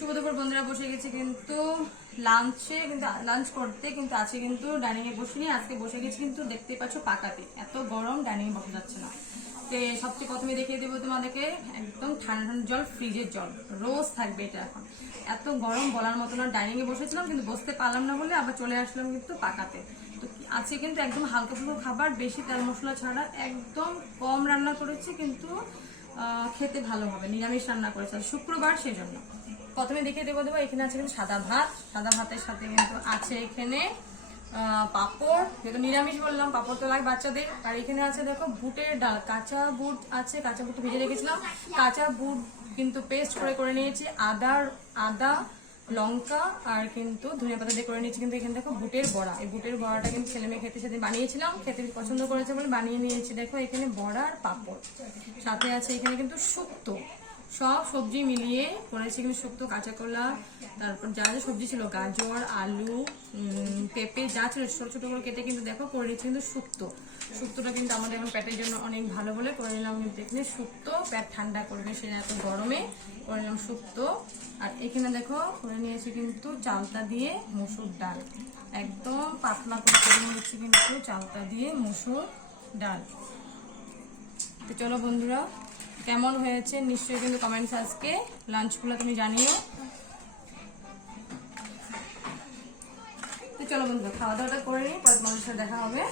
শুভ দুপুর বন্ধুরা, বসে গেছি কিন্তু লাঞ্চে, কিন্তু লাঞ্চ করতে, কিন্তু আজকে কিন্তু ডাইনিং এ বসিনি, আজকে বসে গেছি কিন্তু দেখতেই পাচ্ছ পাকাতে। এত গরম, ডাইনিং এ বসা যাচ্ছে না। তো সবচেয়ে প্রথমে দেখিয়ে দেবো তোমাদেরকে একদম ঠান্ডা ঠান্ডা জল, ফ্রিজের জল রোজ থাকবে এটা। এখন এত গরম বলার মতো না। ডাইনিং এ বসেছিলাম কিন্তু বসতে পারলাম না বলে আবার চলে আসলাম কিন্তু পাকাতে। তো আজকে কিন্তু একদম হালকা ফুলকা খাবার, বেশি তেল মশলা ছাড়া, একদম কম রান্না করেছি, কিন্তু খেতে ভালো হবে। নিরামিষ রান্না করেছে শুক্রবার, সেই জন্য প্রথমে দেখিয়ে দেবো। এখানে আছে কিন্তু সাদা ভাত, সাদা ভাতের সাথে কিন্তু আছে এখানে পাঁপড়, যেহেতু নিরামিষ বললাম পাঁপড় তো লাগে বাচ্চাদের। আর এখানে আছে দেখো বুটের ডাল, কাঁচা বুট আছে, কাঁচা বুট ভেজে রেখেছিলাম, কাঁচা বুট কিন্তু পেস্ট করে নিয়েছি, আদা লঙ্কা আর কিন্তু ধনিয়া পাতা দিয়ে করে নিয়েছি। কিন্তু এখানে দেখো বুটের বড়া, এই বুটের বড়াটা কিন্তু ছেলে মেয়ে খেতে সাথে বানিয়েছিলাম, খেতে পছন্দ করেছে বলে বানিয়ে নিয়েছি। দেখো এখানে বড়া আর পাঁপড়, সাথে আছে এখানে কিন্তু শুক্তো, সব সবজি মিলিয়ে করেছি কিন্তু শুক্তো, কাঁচা কলা, তারপর যা যা সবজি ছিল, গাজর আলু পেঁপে যা ছিল ছোট ছোট করে কেটে কিন্তু দেখো করে নিচ্ছি কিন্তু শুক্তো। শুক্তোটা কিন্তু আমাদের এখন পেটের জন্য অনেক ভালো বলে করে নিলাম কিন্তু এখানে শুক্তো, পেট ঠান্ডা করবে সেটা এত গরমে করে নিলাম শুক্তো। আর এখানে দেখো করে নিয়েছি কিন্তু চালতা দিয়ে মসুর ডাল, একদম পাতলা করে নিয়েছি কিন্তু চালতা দিয়ে মসুর ডাল। তো চলো বন্ধুরা, কেমন হয়েছে নিশ্চয়ই কিন্তু কমেন্টস আজকে লাঞ্চগুলো তুমি জানিও। তো চলো বন্ধুরা, খাওয়া দাওয়াটা করে নিই, পরে তোমাদের সাথে দেখা হবে।